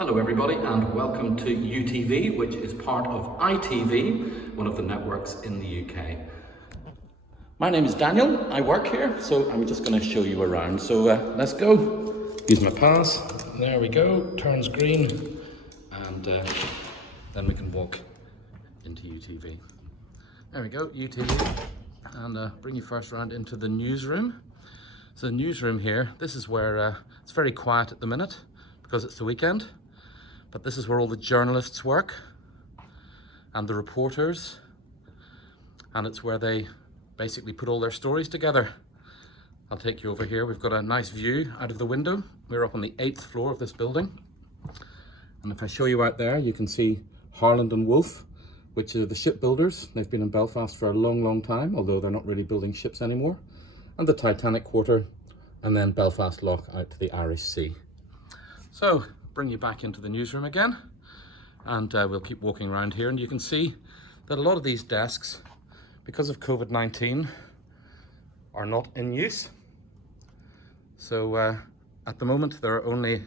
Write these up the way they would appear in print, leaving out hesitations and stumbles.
Hello everybody and welcome to UTV, which is part of ITV, one of the networks in the UK. My name is Daniel, I work here, so I'm just going to show you around. So let's go. Use my pass. There we go, turns green, and then we can walk into UTV. There we go, UTV, and bring you first around into the newsroom. So the newsroom here, this is where it's very quiet at the minute because it's the weekend. But this is where all the journalists work and the reporters, and it's where they basically put all their stories together. I'll take you over here. We've got a nice view out of the window. We're up on the 8th floor of this building. And if I show you out there, you can see Harland and Wolff, which are the shipbuilders. They've been in Belfast for a long, long time, although they're not really building ships anymore. And the Titanic Quarter, and then Belfast Lock out to the Irish Sea. So, bring you back into the newsroom again, and we'll keep walking around here, and you can see that a lot of these desks, because of COVID-19, are not in use. So at the moment there are only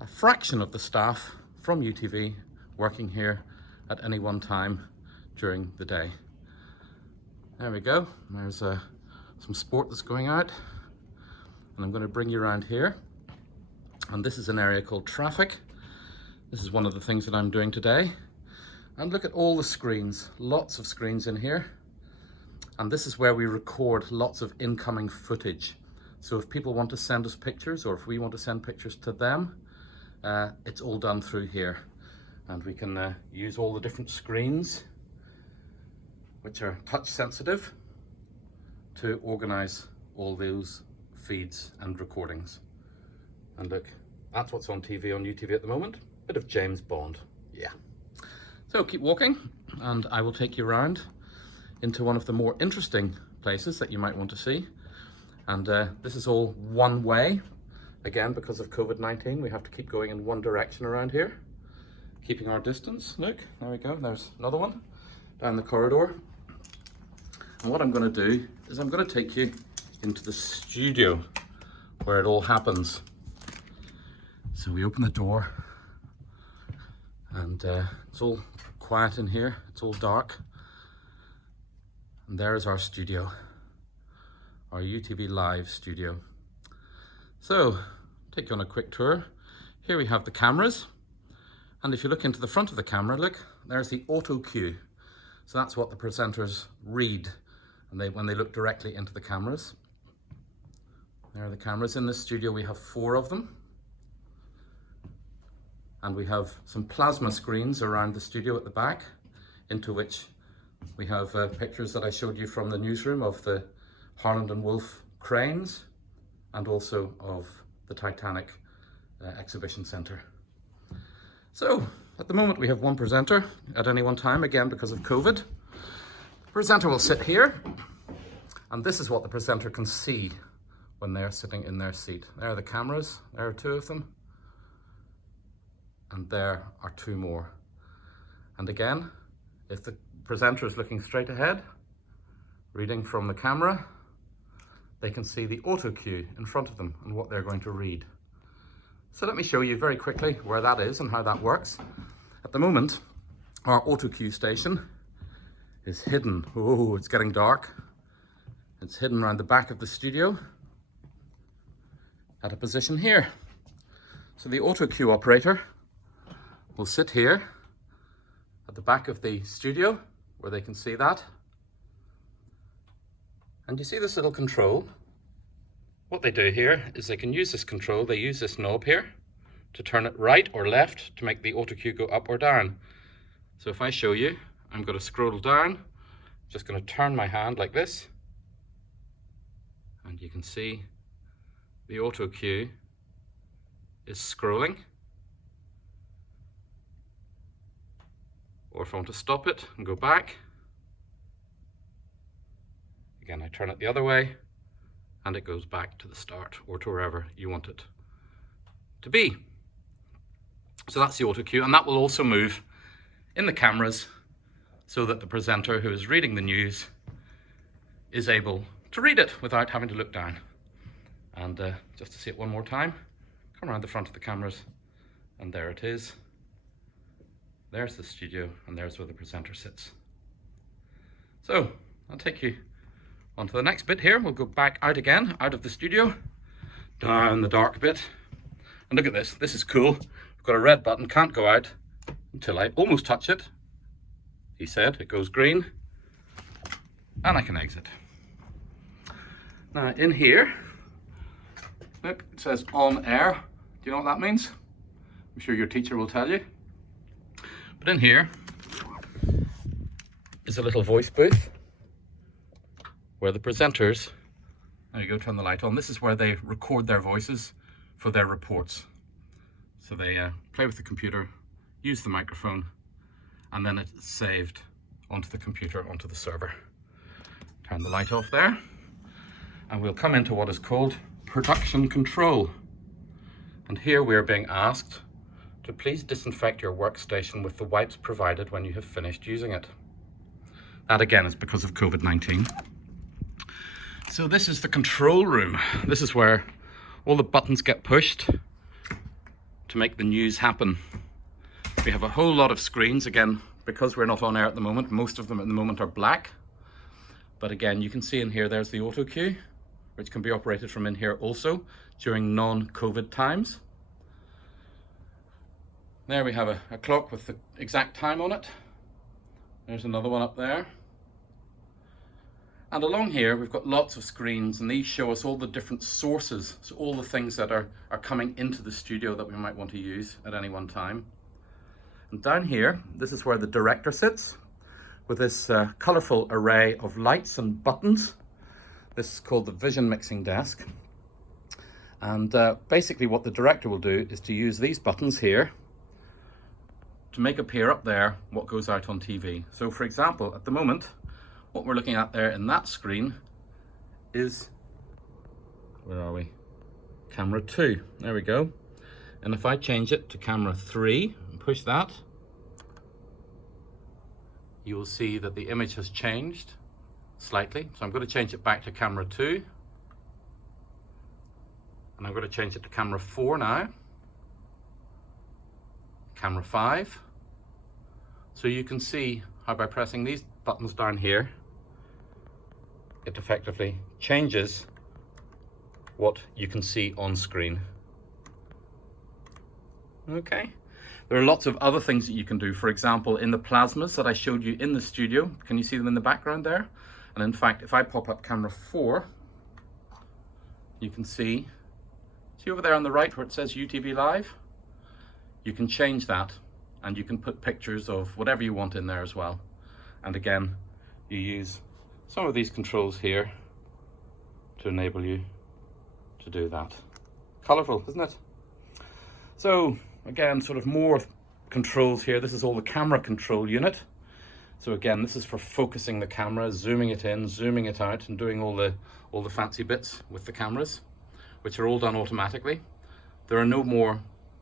a fraction of the staff from UTV working here at any one time during the day. There we go, there's some sport that's going out, and I'm going to bring you around here. And this is an area called traffic. This is one of the things that I'm doing today. And look at all the screens, lots of screens in here. And this is where we record lots of incoming footage. So if people want to send us pictures, or if we want to send pictures to them, it's all done through here. And we can use all the different screens, which are touch sensitive, to organize all those feeds and recordings. And look, that's what's on TV on UTV at the moment. Bit of James Bond, yeah. So keep walking, and I will take you around into one of the more interesting places that you might want to see. And this is all one way. Again, because of COVID-19, we have to keep going in one direction around here, keeping our distance. Look, there we go, there's another one down the corridor. And what I'm going to do is I'm going to take you into the studio where it all happens. So we open the door, and it's all quiet in here, it's all dark. And there is our studio, our UTV Live studio. So, take you on a quick tour. Here we have the cameras, and if you look into the front of the camera, look, there's the autocue. So that's what the presenters read when they look directly into the cameras. There are the cameras. In this studio we have 4 of them. And we have some plasma screens around the studio at the back, into which we have pictures that I showed you from the newsroom of the Harland and Wolff cranes, and also of the Titanic exhibition centre. So at the moment we have one presenter at any one time, again because of COVID. The presenter will sit here, and this is what the presenter can see when they're sitting in their seat. There are the cameras, there are 2 of them. And there are 2 more. And again, if the presenter is looking straight ahead, reading from the camera, they can see the autocue in front of them and what they're going to read. So let me show you very quickly where that is and how that works. At the moment, our autocue station is hidden. Oh, it's getting dark. It's hidden around the back of the studio at a position here. So the autocue operator will sit here at the back of the studio where they can see that. And you see this little control? What they do here is they can use this control, they use this knob here to turn it right or left to make the autocue go up or down. So if I show you, I'm going to scroll down, just going to turn my hand like this, and you can see the autocue is scrolling. Or if I want to stop it and go back, again I turn it the other way and it goes back to the start or to wherever you want it to be. So that's the autocue, and that will also move in the cameras so that the presenter who is reading the news is able to read it without having to look down. And just to see it one more time, come around the front of the cameras And there it is. There's the studio, and there's where the presenter sits. So I'll take you on to the next bit here. We'll go back out again, out of the studio, down the dark bit. And look at this, this is cool. I've got a red button, can't go out until I almost touch it. He said it goes green, and I can exit. Now in here, look, it says on air. Do you know what that means? I'm sure your teacher will tell you. But in here is a little voice booth where the presenters, there you go, turn the light on. This is where they record their voices for their reports. So they play with the computer, use the microphone, and then it's saved onto the computer, onto the server. Turn the light off there, and we'll come into what is called production control. And here we're being asked to please disinfect your workstation with the wipes provided when you have finished using it. That again is because of COVID-19. So this is the control room. This is where all the buttons get pushed to make the news happen. We have a whole lot of screens. Again, because we're not on air at the moment, most of them at the moment are black. But again, you can see in here, there's the autocue, which can be operated from in here also during non-COVID times. There we have a clock with the exact time on it. There's another one up there. And along here, we've got lots of screens, and these show us all the different sources. So all the things that are coming into the studio that we might want to use at any one time. And down here, this is where the director sits with this colorful array of lights and buttons. This is called the vision mixing desk. And basically what the director will do is to use these buttons here to make appear up there what goes out on TV. So for example, at the moment, what we're looking at there in that screen is, where are we? Camera 2, there we go. And if I change it to camera 3 and push that, you will see that the image has changed slightly. So I'm going to change it back to camera 2. And I'm going to change it to camera 4 now. Camera 5. So you can see how by pressing these buttons down here, it effectively changes what you can see on screen. Okay. There are lots of other things that you can do. For example, in the plasmas that I showed you in the studio, can you see them in the background there? And in fact, if I pop up camera 4, you can see over there on the right where it says UTV Live? You can change that, and you can put pictures of whatever you want in there as well. And again, you use some of these controls here to enable you to do that. Colourful, isn't it? So again, sort of more controls here. This is all the camera control unit. So again, this is for focusing the camera, zooming it in, zooming it out, and doing all the fancy bits with the cameras, which are all done automatically. There are no more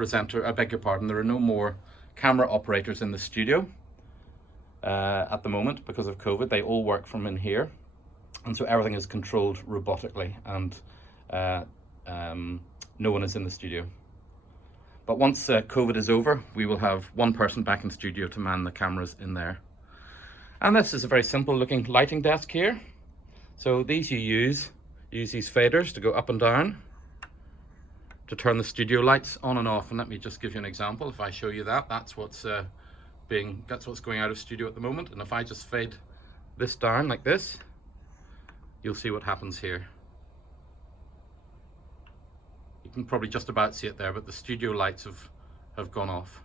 there are no more camera operators in the studio at the moment because of COVID. They all work from in here. And so everything is controlled robotically, and no one is in the studio. But once COVID is over, we will have one person back in studio to man the cameras in there. And this is a very simple looking lighting desk here. So these you use these faders to go up and down to turn the studio lights on and off. And let me just give you an example. If I show you that, that's what's going out of studio at the moment. And if I just fade this down like this, you'll see what happens here. You can probably just about see it there, but the studio lights have gone off.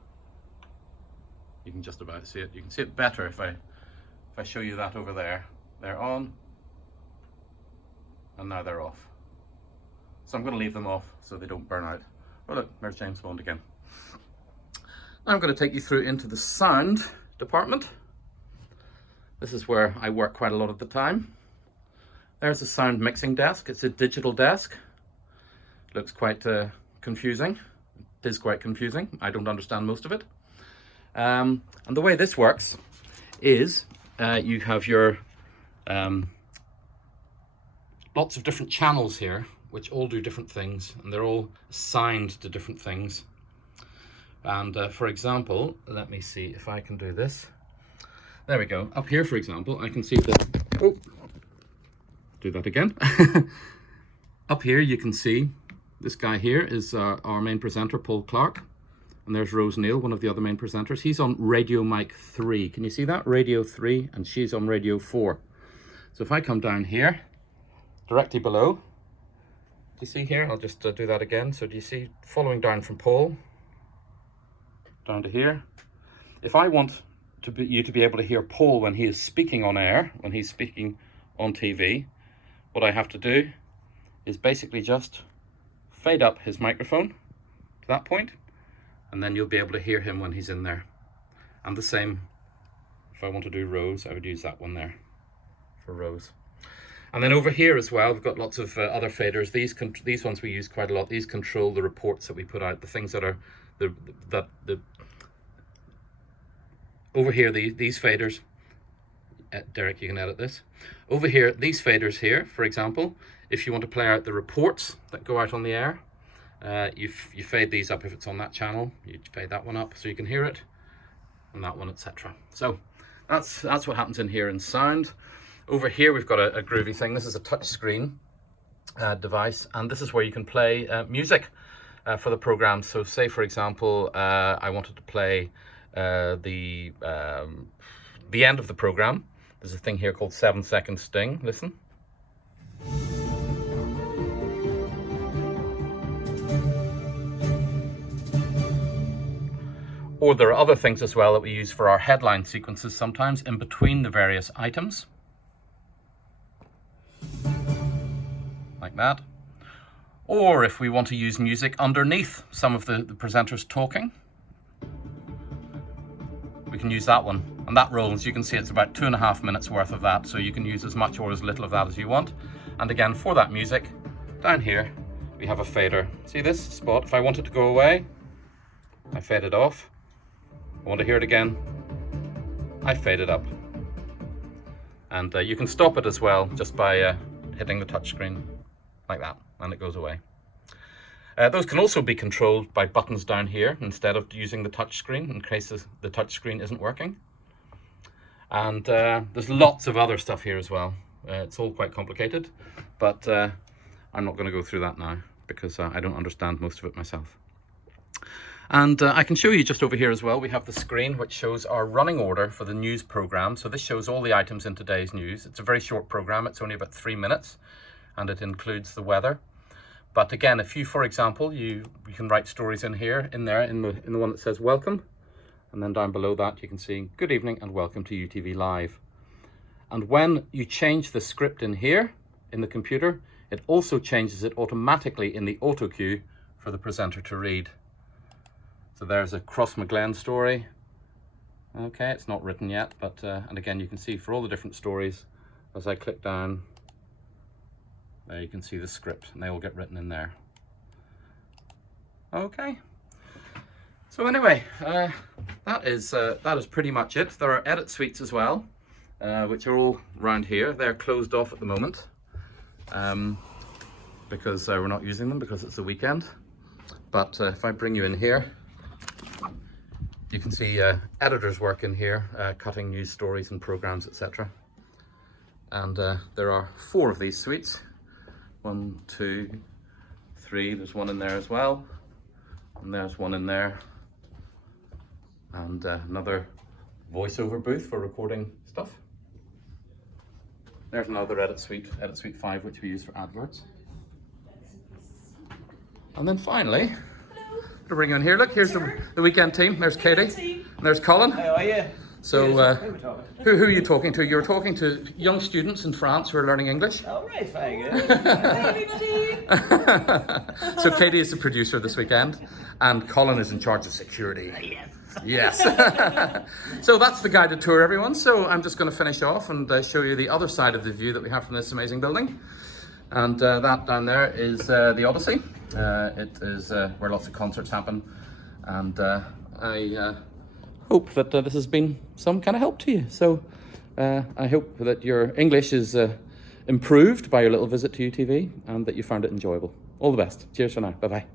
You can just about see it. You can see it better if I show you that over there. They're on, and now they're off. So I'm going to leave them off so they don't burn out. Oh look, there's James Bond again. Now I'm going to take you through into the sound department. This is where I work quite a lot of the time. There's a sound mixing desk. It's a digital desk. Looks quite confusing. It is quite confusing. I don't understand most of it. And the way this works is you have your lots of different channels here, which all do different things, and they're all assigned to different things. And for example, let me see if I can do this. There we go. Up here, for example, I can see that, oh, do that again. Up here, you can see this guy here is our main presenter, Paul Clark. And there's Rose Neal, one of the other main presenters. He's on radio mic 3. Can you see that? Radio 3, and she's on radio 4. So if I come down here, directly below, do you see here? I'll just do that again. So do you see, following down from Paul, down to here? If I want you to be able to hear Paul when he is speaking on air, when he's speaking on TV, what I have to do is basically just fade up his microphone to that point, and then you'll be able to hear him when he's in there. And the same, if I want to do Rose, I would use that one there for Rose. And then over here as well, we've got lots of other faders. These ones we use quite a lot. These control the reports that we put out, the things that are over here. These faders. Derek, you can edit this. Over here, these faders here, for example, if you want to play out the reports that go out on the air, you fade these up if it's on that channel. You fade that one up so you can hear it, and that one, etc. So that's what happens in here in sound. Over here we've got a groovy thing. This is a touch screen device, and this is where you can play music for the program. So say, for example, I wanted to play the end of the program. There's a thing here called 7-second sting. Listen. Or there are other things as well that we use for our headline sequences sometimes in between the various items. Like that. Or if we want to use music underneath some of the presenters talking, we can use that one. And that rolls, you can see it's about 2.5 minutes worth of that, so you can use as much or as little of that as you want. And again, for that music, down here, we have a fader. See this spot? If I want it to go away, I fade it off. I want to hear it again, I fade it up. And you can stop it as well, just by hitting the touch screen like that, and it goes away. Those can also be controlled by buttons down here instead of using the touch screen in case the touch screen isn't working. And there's lots of other stuff here as well. It's all quite complicated, but I'm not going to go through that now because I don't understand most of it myself. And I can show you just over here as well, we have the screen which shows our running order for the news program. So this shows all the items in today's news. It's a very short program, it's only about 3 minutes, and it includes the weather. But again, if you, for example, you can write stories in there, in the one that says welcome, and then down below that you can see good evening and welcome to UTV Live. And when you change the script in here, in the computer, it also changes it automatically in the autocue for the presenter to read. So there's a Cross-McGlen story. Okay, it's not written yet, but and again you can see for all the different stories, as I click down, there you can see the script, and they all get written in there. Okay. So anyway, that is pretty much it. There are edit suites as well, which are all around here. They're closed off at the moment because we're not using them because it's the weekend. But if I bring you in here, you can see editors work in here, cutting news stories and programs, etc. And there are 4 of these suites. 1, 2, 3. There's one in there as well, and there's one in there, and another voiceover booth for recording stuff. There's another edit suite 5, which we use for adverts. And then finally, to bring you in here, look, here's the weekend team. There's Katie, and there's Colin. How are you? So, who are you talking to? You're talking to young students in France who are learning English. All right, very good. Hi, everybody. So Katie is the producer this weekend, and Colin is in charge of security. Yes. Yes. So that's the guided tour, everyone. So I'm just going to finish off and show you the other side of the view that we have from this amazing building. And that down there is the Odyssey. It is where lots of concerts happen. And I hope that this has been some kind of help to you. So I hope that your English is improved by your little visit to UTV and that you found it enjoyable. All the best. Cheers for now. Bye-bye.